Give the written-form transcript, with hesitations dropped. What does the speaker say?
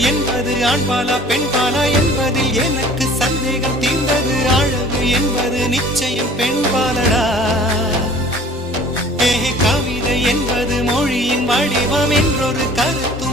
என்பது ஆண்பாலா பெண்பாலா என்பதில் எனக்கு சந்தேகம் தீர்ந்தது. அழகு என்பது நிச்சயம் பெண்பாலடா. கவிதை என்பது மொழியின் வடிவம் என்றொரு கருத்து